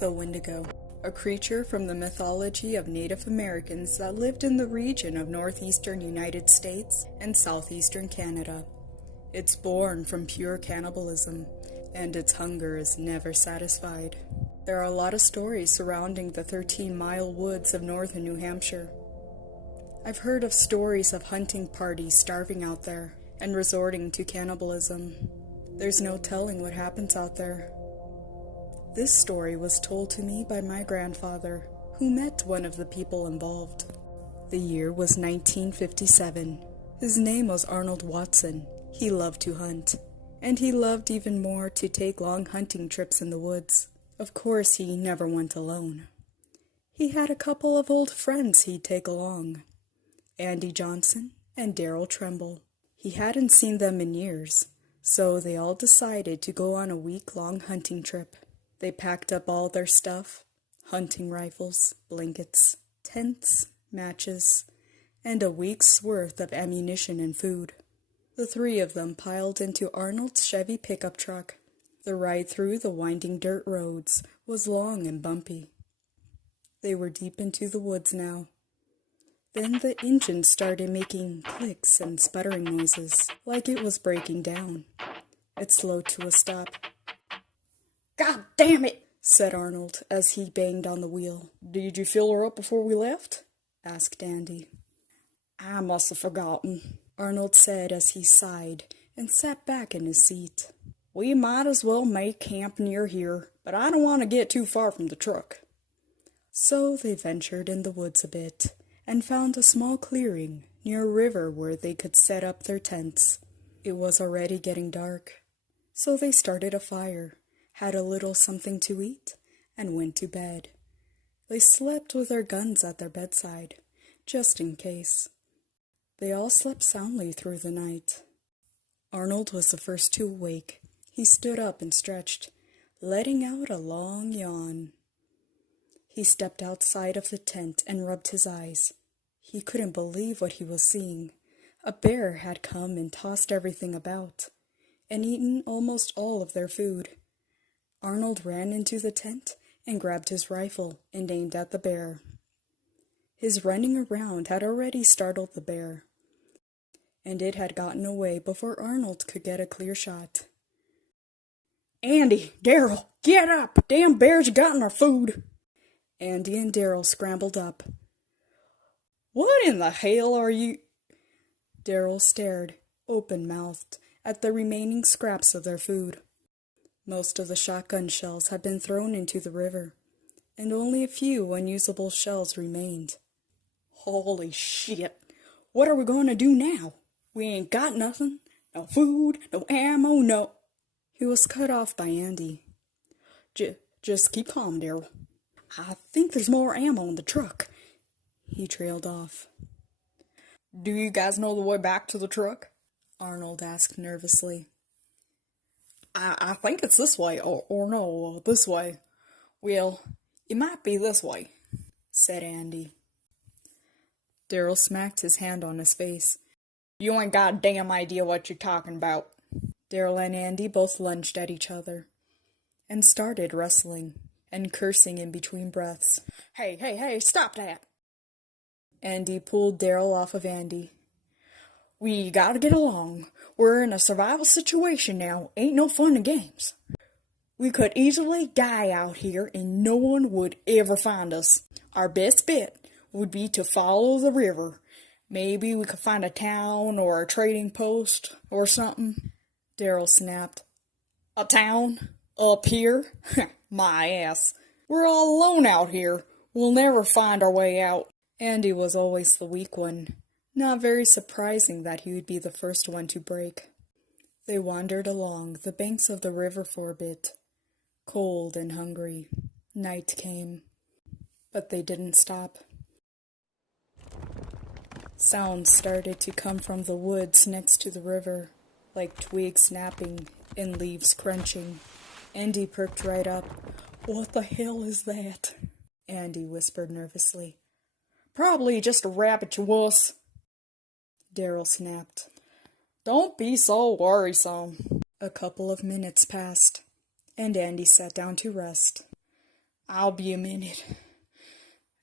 The Wendigo, a creature from the mythology of Native Americans that lived in the region of northeastern United States and southeastern Canada. It's born from pure cannibalism, and its hunger is never satisfied. There are a lot of stories surrounding the 13-mile woods of northern New Hampshire. I've heard of stories of hunting parties starving out there and resorting to cannibalism. There's no telling what happens out there. This story was told to me by my grandfather, who met one of the people involved. The year was 1957. His name was Arnold Watson. He loved to hunt, and he loved even more to take long hunting trips in the woods. Of course, he never went alone. He had a couple of old friends he'd take along, Andy Johnson and Darrell Tremble. He hadn't seen them in years, so they all decided to go on a week-long hunting trip. They packed up all their stuff, hunting rifles, blankets, tents, matches, and a week's worth of ammunition and food. The three of them piled into Arnold's Chevy pickup truck. The ride through the winding dirt roads was long and bumpy. They were deep into the woods now. Then the engine started making clicks and sputtering noises, like it was breaking down. It slowed to a stop. "God damn it!" said Arnold as he banged on the wheel. "Did you fill her up before we left?" asked Andy. "I must have forgotten," Arnold said as he sighed and sat back in his seat. "We might as well make camp near here, but I don't want to get too far from the truck." So they ventured in the woods a bit and found a small clearing near a river where they could set up their tents. It was already getting dark, so they started a fire, had a little something to eat, and went to bed. They slept with their guns at their bedside, just in case. They all slept soundly through the night. Arnold was the first to awake. He stood up and stretched, letting out a long yawn. He stepped outside of the tent and rubbed his eyes. He couldn't believe what he was seeing. A bear had come and tossed everything about, and eaten almost all of their food. Arnold ran into the tent and grabbed his rifle and aimed at the bear. His running around had already startled the bear, and it had gotten away before Arnold could get a clear shot. "Andy, Darrell, get up! Damn bears got our food!" Andy and Darrell scrambled up. "What in the hell are you—" Darrell stared, open-mouthed, at the remaining scraps of their food. Most of the shotgun shells had been thrown into the river, and only a few unusable shells remained. "Holy shit! What are we going to do now? We ain't got nothing. No food, no ammo, no—" He was cut off by Andy. Just keep calm, Darrell. I think there's more ammo in the truck." He trailed off. "Do you guys know the way back to the truck?" Arnold asked nervously. I think it's this way, or no, this way." "Well, it might be this way," said Andy. Darrell smacked his hand on his face. "You ain't got a damn idea what you're talking about." Darrell and Andy both lunged at each other and started wrestling and cursing in between breaths. Hey, stop that!" Andy pulled Darrell off of Andy. "We gotta get along. We're in a survival situation now. Ain't no fun and games. We could easily die out here and no one would ever find us. Our best bet would be to follow the river. Maybe we could find a town or a trading post or something." Darrell snapped. "A town? Up here? My ass. We're all alone out here. We'll never find our way out." Andy was always the weak one. Not very surprising that he would be the first one to break. They wandered along the banks of the river for a bit, cold and hungry. Night came, but they didn't stop. Sounds started to come from the woods next to the river, like twigs snapping and leaves crunching. Andy perked right up. "What the hell is that?" Andy whispered nervously. "Probably just a rabbit to us." Darrell snapped. "Don't be so worrisome." A couple of minutes passed, and Andy sat down to rest. I'll be a minute.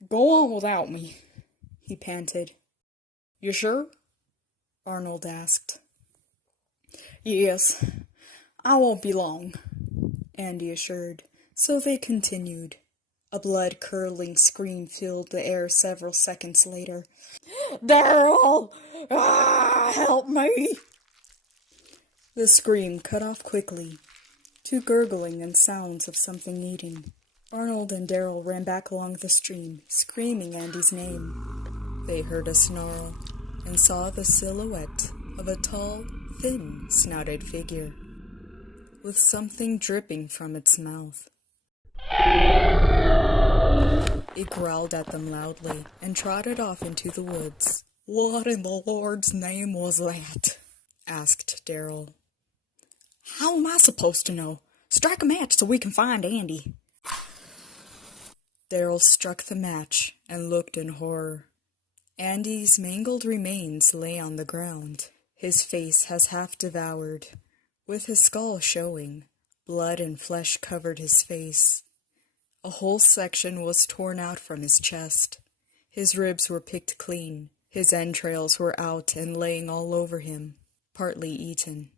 Go on without me, he panted. You sure? Arnold asked. Yes, I won't be long, Andy assured. So they continued. A blood-curdling scream filled the air several seconds later. Daryl! Help me! The scream cut off quickly, to gurgling and sounds of something eating. Arnold and Daryl ran back along the stream, screaming Andy's name. They heard a snarl and saw the silhouette of a tall, thin, snouted figure, with something dripping from its mouth. It growled at them loudly and trotted off into the woods. What in the Lord's name was that? Asked Daryl. How am I supposed to know? Strike a match so we can find Andy. Daryl struck the match and looked in horror. Andy's mangled remains lay on the ground. His face was half devoured, with his skull showing. Blood and flesh covered his face. A whole section was torn out from his chest. His ribs were picked clean. His entrails were out and laying all over him, partly eaten.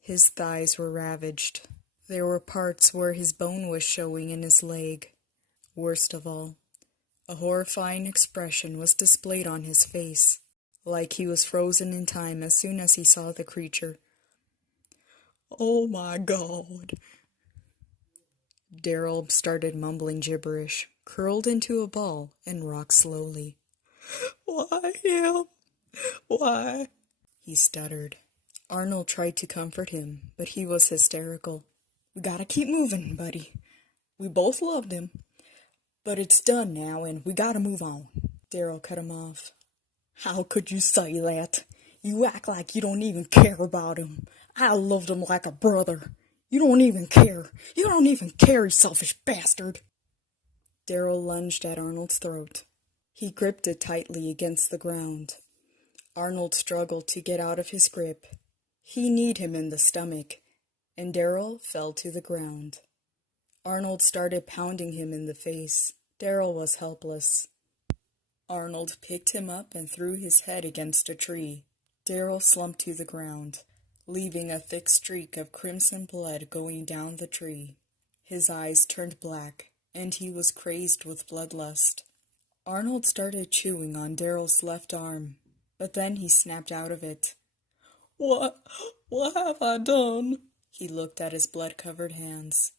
His thighs were ravaged. There were parts where his bone was showing in his leg. Worst of all, a horrifying expression was displayed on his face, like he was frozen in time as soon as he saw the creature. Oh my God! Daryl started mumbling gibberish, curled into a ball, and rocked slowly. Why him? Why? He stuttered. Arnold tried to comfort him, but he was hysterical. We gotta keep moving, buddy. We both loved him. But it's done now, and we gotta move on. Daryl cut him off. How could you say that? You act like you don't even care about him. I loved him like a brother. You don't even care. You don't even care, you selfish bastard. Daryl lunged at Arnold's throat. He gripped it tightly against the ground. Arnold struggled to get out of his grip. He kneed him in the stomach, and Daryl fell to the ground. Arnold started pounding him in the face. Daryl was helpless. Arnold picked him up and threw his head against a tree. Daryl slumped to the ground, leaving a thick streak of crimson blood going down the tree. His eyes turned black, and he was crazed with bloodlust. Arnold started chewing on Daryl's left arm, but then he snapped out of it. What have I done? He looked at his blood-covered hands.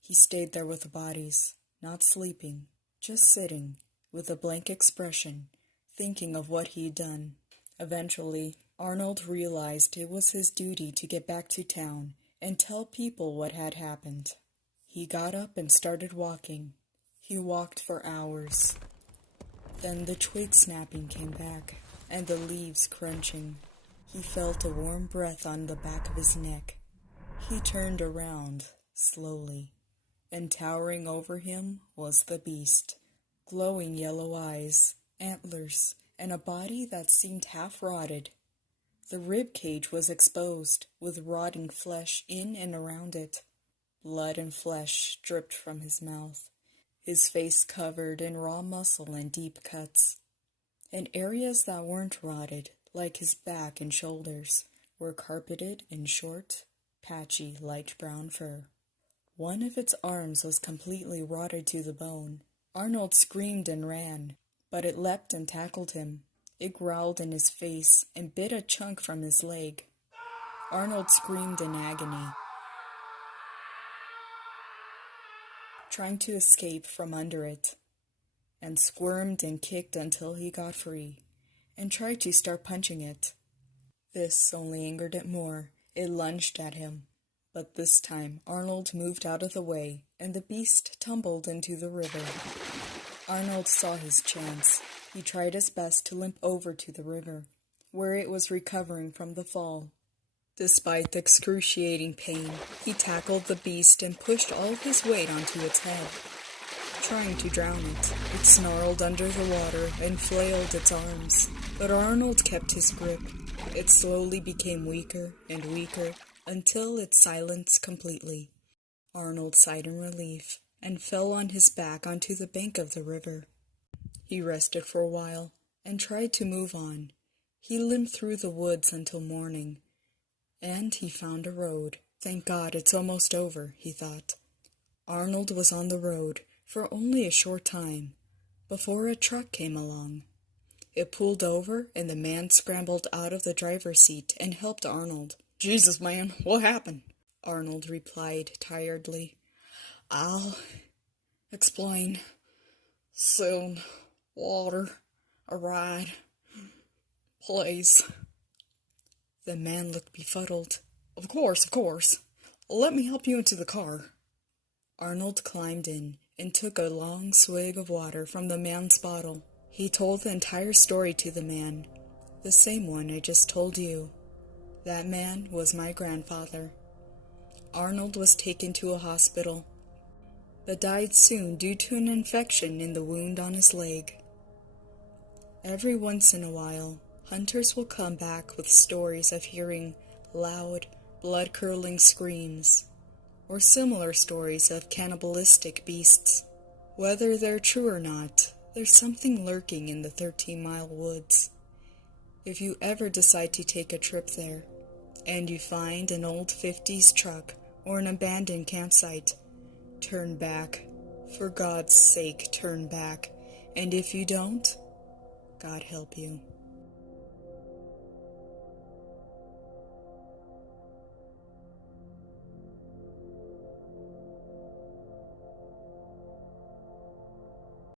He stayed there with the bodies, not sleeping, just sitting, with a blank expression, thinking of what he'd done. Eventually, Arnold realized it was his duty to get back to town and tell people what had happened. He got up and started walking. He walked for hours. Then the twig snapping came back, and the leaves crunching. He felt a warm breath on the back of his neck. He turned around, slowly, and towering over him was the beast. Glowing yellow eyes, antlers, and a body that seemed half-rotted. The rib cage was exposed, with rotting flesh in and around it. Blood and flesh dripped from his mouth, his face covered in raw muscle and deep cuts. And areas that weren't rotted, like his back and shoulders, were carpeted in short, patchy, light brown fur. One of its arms was completely rotted to the bone. Arnold screamed and ran, but it leapt and tackled him. It growled in his face and bit a chunk from his leg. Arnold screamed in agony, trying to escape from under it, and squirmed and kicked until he got free, and tried to start punching it. This only angered it more. It lunged at him, but this time Arnold moved out of the way, and the beast tumbled into the river. Arnold saw his chance. He tried his best to limp over to the river, where it was recovering from the fall. Despite the excruciating pain, he tackled the beast and pushed all of his weight onto its head. Trying to drown it, it snarled under the water and flailed its arms, but Arnold kept his grip. It slowly became weaker and weaker until it silenced completely. Arnold sighed in relief. and fell on his back onto the bank of the river. He rested for a while and tried to move on. He limped through the woods until morning, and he found a road. Thank God it's almost over, he thought. Arnold was on the road for only a short time before a truck came along. It pulled over, and the man scrambled out of the driver's seat and helped Arnold. "Jesus, man, what happened?" Arnold replied tiredly. "I'll explain soon. Water, a ride, please." The man looked befuddled. Of course. Let me help you into the car." Arnold climbed in and took a long swig of water from the man's bottle. He told the entire story to the man, the same one I just told you. That man was my grandfather. Arnold was taken to a hospital, but died soon due to an infection in the wound on his leg. Every once in a while, hunters will come back with stories of hearing loud, blood-curdling screams, or similar stories of cannibalistic beasts. Whether they're true or not, there's something lurking in the 13-mile woods. If you ever decide to take a trip there, and you find an old 50s truck or an abandoned campsite, turn back. For God's sake, turn back. And if you don't, God help you.